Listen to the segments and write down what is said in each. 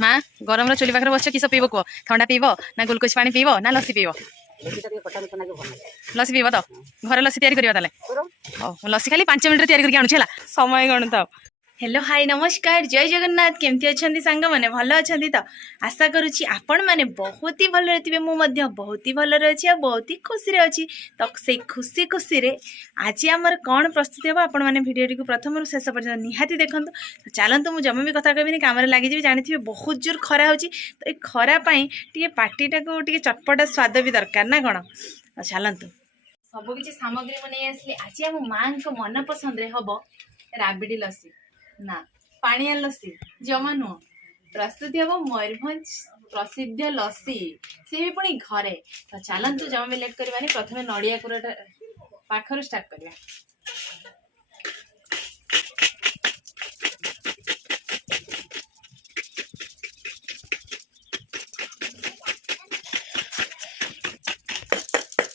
माँ गरम चुली पाखे बस किस पीब कह थंडा पीब ना ग्लुकोज पानी पीब ना लसी पीब लसी पीब तो घर लसी तैयारी करियो ताले हो लसी खाली 5 मिनिट तैयारी करके आनुछला समय गणुता हेलो हाय नमस्कार जय जगन्नाथ केमती अच्छा सांग मैंने भल अच्छा तो आशा करुँची आपण मैंने बहुत ही भल थे मुझे बहुत ही भल अच्छी बहुत ही खुशी अच्छी तो से खुशी खुशी रे आज आमर कौन प्रस्तुत हो आपण मैंने भिडियो को प्रथम शेष पर्यटन निहाती देखूँ तो चलतु मुझे जमा भी कथा कहबी काम लगी जानी बहुत जोर खरा हो तो ये खरापाई टे पार्टीटा को टे चटपटा स्वाद भी दरकार ना कौन चलतु सबकि सामग्री मैं नहीं आसली आज आम माँ को मन पसंद हम राबिड़ी लसी ना पानिया लसी जमा नुह प्रस्तुति हम मयूरभंज प्रसिद्ध लसी सी भी पुणी घरे तो चलतु जमा भी लेट करवानी प्रथम नड़िया कोराटा पाखर स्टार्ट करवा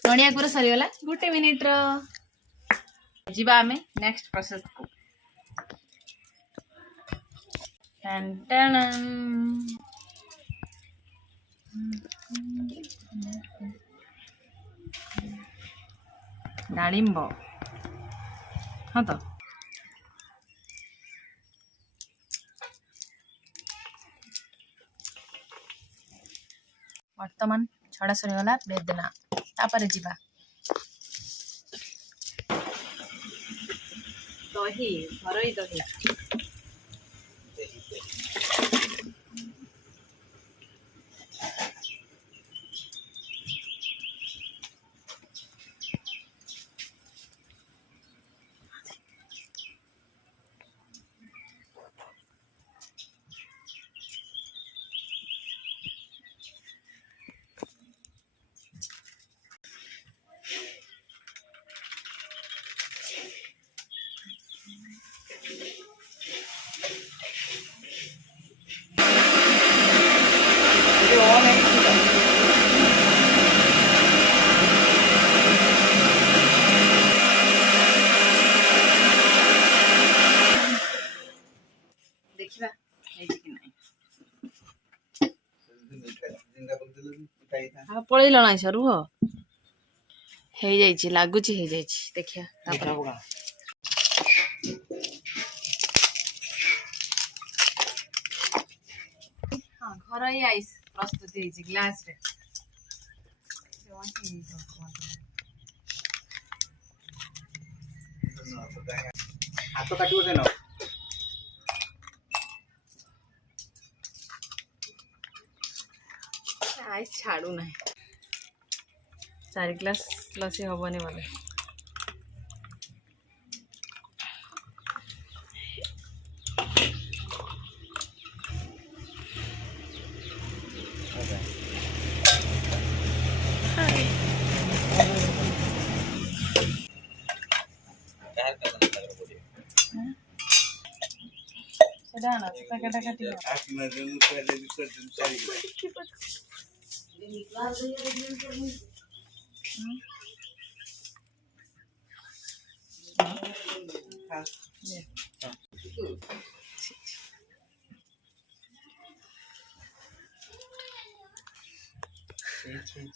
नड़िया कोरा सरीगला गोटे मिनिट जीवा आमे नेक्स्ट प्रोसेस को डाळिंब हाँ तो वर्तमान छड़ा सरीगला बेदना तापर जीवा दही घरोई दही देखिबा पलैल ना सर रुह हो लगुच देखिया हाँ घर ही आइस प्रस्तुत ग्लास रे हाथ काटिबो देन आइस छाड़ू ना 4 ग्लास लसी हबनी बोले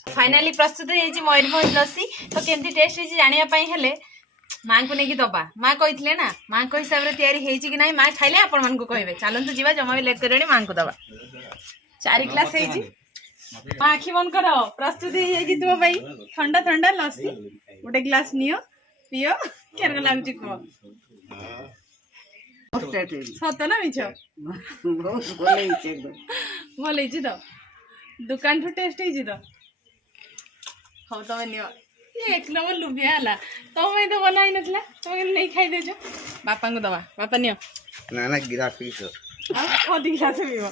फाइनाली प्रस्तुत हो मयूरभंज लसी तो केमती टेस्ट जानापी माँ को लेकिन दबा माँ कही ना माँ को हिसाब से तैयारी कि ना माँ खाइले आपण मानक कहे चलतु जीवा जमा भी लेट कर माँ को दबा 4 ग्लास माँ आखि बंद कर प्रस्तुत हो तुम ठंडा ठंडा लसी गोटे ग्लास नियो पियो क्या लगुच कह सत ना मिछ भल तो दुकान ठू टेस्ट तो हाँ तुम नियो एक नंबर लुभिया है तुम तो बना ही ना तुम नहीं खाई देच बापा को दबा बापा नियो ना ना गिलास पीस गिलास पीब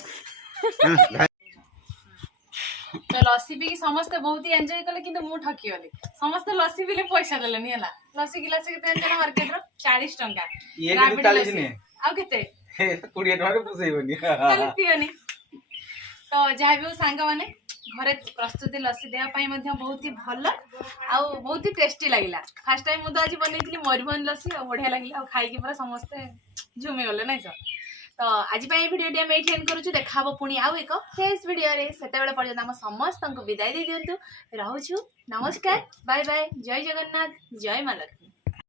तो लसी पी समस्ते बहुत ही एंजॉय कले किंतु मु ठकी गली समस्ते लसी पीले पैसा देलेनी हला लसी गिलास केते एंजॉय मार्केट रो 40 टंका ये के 40 ने आ केते 20 टंका रे पुसैबनी चल पियोनी तो जहा भी सांग माने घरे प्रस्तुति लसी देवा पाई मध्य बहुत ही भल आ बहुत ही टेस्टी लगिला फर्स्ट टाइम मु तो आज बनेइतली मयूरभंज लसी आ बढ़िया लगिला आ खाई के पूरा समस्ते झुमी गले नै सर तो आज भिडियो आम ये एंड करूँ देखा पुणी आउ एक फ्रेश भिडियो से पर्यटन आम समस्त विदाय दे दिंतु रोचु नमस्कार बाय बाय जय जगन्नाथ जय माँ लक्ष्मी।